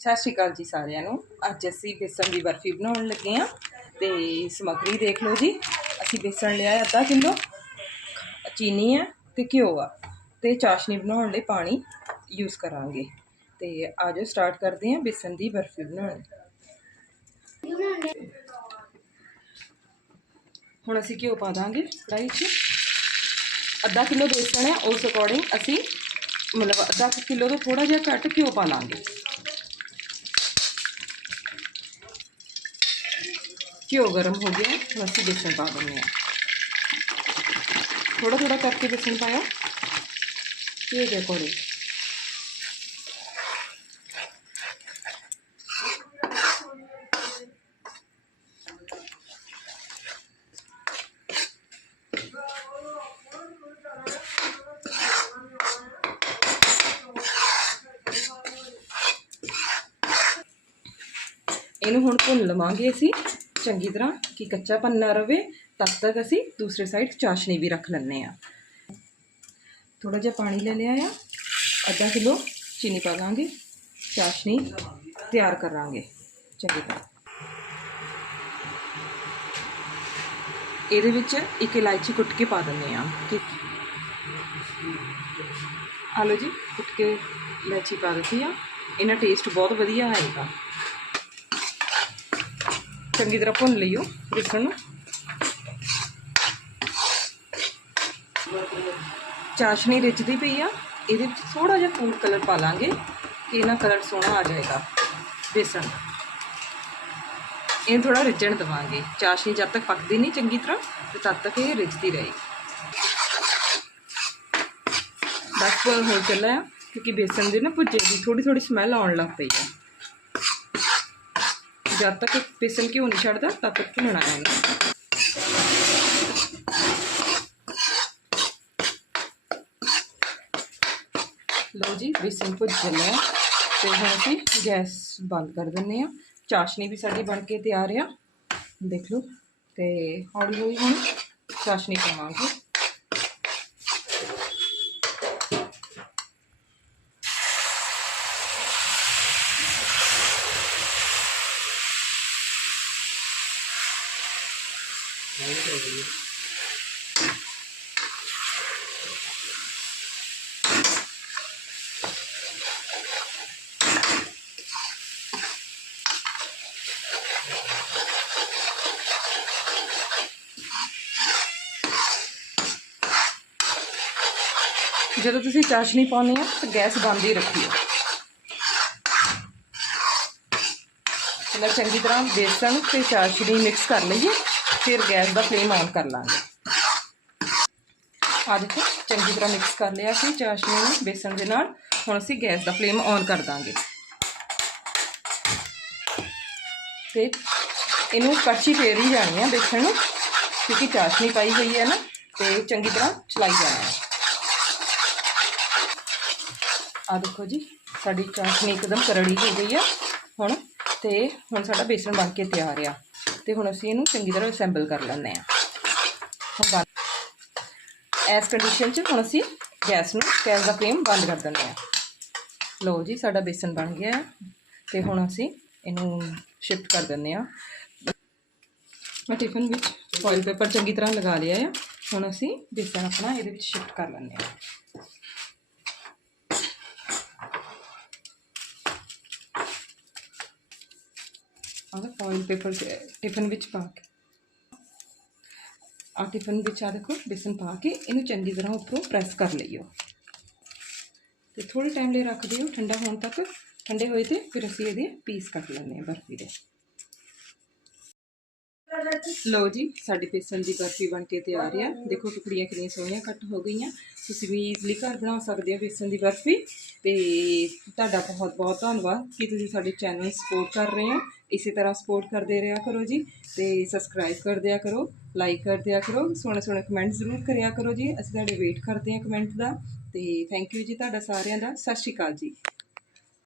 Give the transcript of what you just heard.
ਸਤਿ ਸ਼੍ਰੀ ਅਕਾਲ ਜੀ ਸਾਰਿਆਂ ਨੂੰ। ਅੱਜ ਅਸੀਂ ਬੇਸਣ ਦੀ ਬਰਫੀ ਬਣਾਉਣ ਲੱਗੇ ਆ ਤੇ ਸਮੱਗਰੀ ਦੇਖ ਲਓ ਜੀ। ਅਸੀਂ ਬੇਸਣ ਲਿਆ ਅੱਧਾ ਕਿਲੋ, ਚੀਨੀ ਆ ਤੇ ਘਿਓ ਆ। ਤੇ ਚਾਸ਼ਨੀ ਬਣਾਉਣ ਲਈ ਪਾਣੀ ਯੂਜ਼ ਕਰਾਂਗੇ। ਤੇ ਆਜੋ ਸਟਾਰਟ ਕਰਦੇ ਹਾਂ ਬੇਸਣ ਦੀ ਬਰਫੀ ਬਣਾਉਣ। ਹੁਣ ਅਸੀਂ ਘਿਓ ਪਾ ਦਾਂਗੇ ਕੜਾਹੀ 'ਚ। ਅੱਧਾ ਕਿਲੋ ਬੇਸਣ ਹੈ, ਉਸ ਅਕੋਰਡਿੰਗ ਅਸੀਂ ਮਤਲਬ ਅੱਧਾ ਕਿਲੋ ਤੋਂ ਥੋੜਾ ਜਿਹਾ ਘੱਟ ਘਿਓ ਪਾ ਲਾਂਗੇ। ਘਿਓ ਗਰਮ ਹੋ ਗਿਆ ਹੁਣ ਅਸੀਂ ਬੇਸਣ ਪਾ ਦਿੰਦੇ ਹਾਂ। ਥੋੜਾ ਥੋੜਾ ਕਰਕੇ ਬੇਸਣ ਪਾਇਆ। ਘਿਓ ਦੇ ਅਕੋਰਡਿੰਗ। ਇਹਨੂੰ ਹੁਣ ਭੁੰਨ ਲਵਾਂਗੇ ਅਸੀਂ। ਚੰਗੀ ਤਰ੍ਹਾਂ ਕਿ ਕੱਚਾਪਨ ਨਾ ਰਵੇ, ਤਦ ਤੱਕ ਅਸੀਂ ਦੂਸਰੇ ਸਾਈਡ ਚਾਸ਼ਨੀ ਵੀ ਰੱਖ ਲੈਂਦੇ ਆ ਥੋੜਾ ਜਿਹਾ ਪਾਣੀ ਲੈ ਲਿਆ ਆ। ਅੱਧਾ ਕਿਲੋ ਚੀਨੀ ਪਾ ਦਾਂਗੇ। ਚਾਸ਼ਨੀ ਤਿਆਰ ਕਰਾਂਗੇ। ਚੰਗੀ ਤਰ੍ਹਾਂ। ਇਹਦੇ ਵਿੱਚ ਇੱਕ ਇਲਾਇਚੀ ਕੁੱਟ ਕੇ ਪਾ ਦਿੰਦੇ ਆ ਠੀਕ ਆਲੋ ਜੀ, ਕੁੱਟ ਕੇ ਇਲਾਇਚੀ ਪਾ ਦਿੱਤੀ ਆ। ਇਹਨਾਂ ਟੇਸਟ ਬਹੁਤ ਵਧੀਆ ਆਏਗਾ ਚੰਗੀ ਤਰ੍ਹਾਂ ਭੁੰਨ ਲਈਓ ਬੇਸਣ ਨੂੰ। ਚਾਸ਼ਨੀ ਰਿੱਝਦੀ ਪਈ ਆ, ਇਹਦੇ ਵਿੱਚ ਥੋੜਾ ਜਿਹਾ ਫੂਡ ਕਲਰ ਪਾ ਲਾਂਗੇ ਕਿ ਇਹਨਾਂ ਕਲਰ ਸੋਹਣਾ ਆ ਜਾਏਗਾ, ਬੇਸਣ ਦਾ। ਇਹ ਥੋੜਾ ਰਿੱਝਣ ਦਵਾਂਗੇ। ਚਾਸ਼ਨੀ ਜਦ ਤੱਕ ਪੱਕਦੀ ਨਹੀਂ ਚੰਗੀ ਤਰ੍ਹਾਂ, ਤੇ ਤਦ ਤੱਕ ਇਹ ਰਿੱਝਦੀ ਰਹੇਗੀ ਬਸ ਪਰ ਹੋ ਕਿਉਂਕਿ ਬੇਸਣ ਦੇ ਨਾ ਭੁੱਜੇ ਦੀ ਥੋੜੀ ਥੋੜੀ ਸਮੈਲ ਆਉਣ ਲੱਗ ਪਈ ਆ। ਜਦ ਤੱਕ ਬੇਸਨ ਘਿਓ ਨਹੀਂ ਛੱਡਦਾ, ਤਦ ਤੱਕ ਭੁੰਨਣਾ ਹੈ। ਲਓ ਜੀ, ਬੇਸਨ ਭੁੱਜ ਚੱਲਿਆ ਤੇ ਹੁਣ ਅਸੀਂ ਗੈਸ ਬੰਦ ਕਰ ਦਿੰਨੇ ਆ ਚਾਸ਼ਨੀ ਵੀ ਸਾਡੀ ਬਣ ਕੇ ਤਿਆਰ ਆ। ਦੇਖ ਲਓ। ਤੇ ਹੌਲੀ ਹੌਲੀ ਹੁਣ ਚਾਸ਼ਨੀ ਪਾਵਾਂਗੇ। ਜਦੋਂ ਤੁਸੀਂ ਚਾਸ਼ਨੀ ਪਾਉਣੀ ਆ ਤਾਂ ਗੈਸ ਬੰਦ ਹੀ ਰੱਖਿਓ। ਪਹਿਲਾਂ ਚੰਗੀ ਤਰ੍ਹਾਂ ਬੇਸਣ ਤੇ ਚਾਸ਼ਨੀ ਮਿਕਸ ਕਰ ਲਈਏ। ਫਿਰ ਗੈਸ ਦਾ ਫਲੇਮ ਆਨ ਕਰ ਲਾਂਗੇ। ਆ ਦੇਖੋ, ਚੰਗੀ ਤਰ੍ਹਾਂ ਮਿਕਸ ਕਰ ਲਿਆ ਸੀ ਚਾਸ਼ਨੀ ਨੂੰ ਬੇਸਣ ਦੇ ਨਾਲ। ਹੁਣ ਅਸੀਂ ਗੈਸ ਦਾ ਫਲੇਮ ਆਨ ਕਰ ਦਾਂਗੇ। ਤੇ ਇਹਨੂੰ ਕੜਛੀ ਫੇਰ ਹੀ ਜਾਣੀ ਆ ਬੇਸਣ ਨੂੰ, ਕਿਉਂਕਿ ਚਾਸ਼ਨੀ ਪਾਈ ਹੋਈ ਹੈ ਨਾ, ਤੇ ਚੰਗੀ ਤਰ੍ਹਾਂ ਚਲਾਈ ਜਾਣਾ ਹੈ ਆ ਦੇਖੋ ਜੀ, ਸਾਡੀ ਚਾਸ਼ਨੀ ਇੱਕਦਮ ਕਰੜੀ ਹੋ ਗਈ ਆ ਹੁਣ, ਤੇ ਹੁਣ ਸਾਡਾ ਬੇਸਣ ਬਣ ਕੇ ਤਿਆਰ ਆ। ਤੇ ਹੁਣ ਅਸੀਂ ਇਹਨੂੰ ਚੰਗੀ ਤਰ੍ਹਾਂ ਅਸੈਂਬਲ ਕਰ ਲੈਂਦੇ ਆ ਹੁਣ ਬੰਦ ਐਸ ਕੰਡੀਸ਼ਨ 'ਚ ਹੁਣ ਅਸੀਂ ਗੈਸ ਨੂੰ ਗੈਸ ਦਾ ਫਲੇਮ ਬੰਦ ਕਰ ਦਿੰਦੇ ਆ ਲਓ ਜੀ, ਸਾਡਾ ਬੇਸਨ ਬਣ ਗਿਆ ਹੈ। ਤੇ ਹੁਣ ਅਸੀਂ ਇਹਨੂੰ ਸ਼ਿਫਟ ਕਰ ਦਿੰਦੇ ਆ ਮੈਂ ਟਿਫਨ ਵਿੱਚ ਫੋਇਲ ਪੇਪਰ ਚੰਗੀ ਤਰ੍ਹਾਂ ਲਗਾ ਲਿਆ ਆ। ਹੁਣ ਅਸੀਂ ਬੇਸਨ ਆਪਣਾ ਇਹਦੇ ਵਿੱਚ ਸ਼ਿਫਟ ਕਰ ਲੈਂਦੇ ਆ ਆਹ ਫੋਇਲ ਪੇਪਰ ਟਿਫਨ ਵਿੱਚ ਪਾ ਕੇ। ਆ ਟਿਫਨ ਵਿੱਚ ਆ ਦੇਖੋ, ਬੇਸਨ ਪਾ ਕੇ ਇਹਨੂੰ ਚੰਗੀ ਤਰ੍ਹਾਂ ਉੱਪਰੋਂ ਪ੍ਰੈਸ ਕਰ ਲਈਓ। ਤੇ ਥੋੜੇ ਟਾਈਮ ਲਈ ਰੱਖ ਦਿਓ, ਠੰਡਾ ਹੋਣ ਤੱਕ। ਠੰਡੇ ਹੋਏ ਤੇ ਫਿਰ ਅਸੀਂ ਇਹਦੇ ਪੀਸ ਕੱਟ ਲੈਂਦੇ ਹਾਂ ਬਰਫੀ ਦੇ। ਲਓ ਜੀ, ਸਾਡੀ ਬੇਸਨ ਦੀ ਬਰਫੀ ਬਣ ਕੇ ਤਿਆਰ ਆ। ਦੇਖੋ ਟੁਕੜੀਆਂ ਕਿੰਨੀਆਂ ਸੋਹਣੀਆਂ ਕੱਟ ਹੋ ਗਈਆਂ। ਤੁਸੀਂ ਵੀ ਈਜ਼ਲੀ ਘਰ ਬਣਾ ਸਕਦੇ ਹੋ ਬੇਸਨ ਦੀ ਬਰਫੀ। ਤੇ ਤੁਹਾਡਾ ਬਹੁਤ ਬਹੁਤ ਧੰਨਵਾਦ ਕਿ ਤੁਸੀਂ ਸਾਡੇ ਚੈਨਲ ਨੂੰ ਸਪੋਰਟ ਕਰ ਰਹੇ ਹੋ। ਇਸੇ ਤਰ੍ਹਾਂ ਸਪੋਰਟ ਕਰਦੇ ਰਿਹਾ ਕਰੋ ਜੀ ਤੇ ਸਬਸਕ੍ਰਾਈਬ ਕਰ ਦਿਆ ਕਰੋ ਲਾਈਕ ਕਰ ਦਿਆ ਕਰੋ, ਸੋਹਣੇ ਸੋਹਣੇ ਕਮੈਂਟ ਜ਼ਰੂਰ ਕਰਿਆ ਕਰੋ ਜੀ। ਅਸੀਂ ਤੁਹਾਡੇ ਵੇਟ ਕਰਦੇ ਹਾਂ ਕਮੈਂਟ ਦਾ। ਤੇ ਥੈਂਕ ਯੂ ਜੀ ਤੁਹਾਡਾ ਸਾਰਿਆਂ ਦਾ। ਸਤਿ ਸ਼੍ਰੀ ਅਕਾਲ ਜੀ।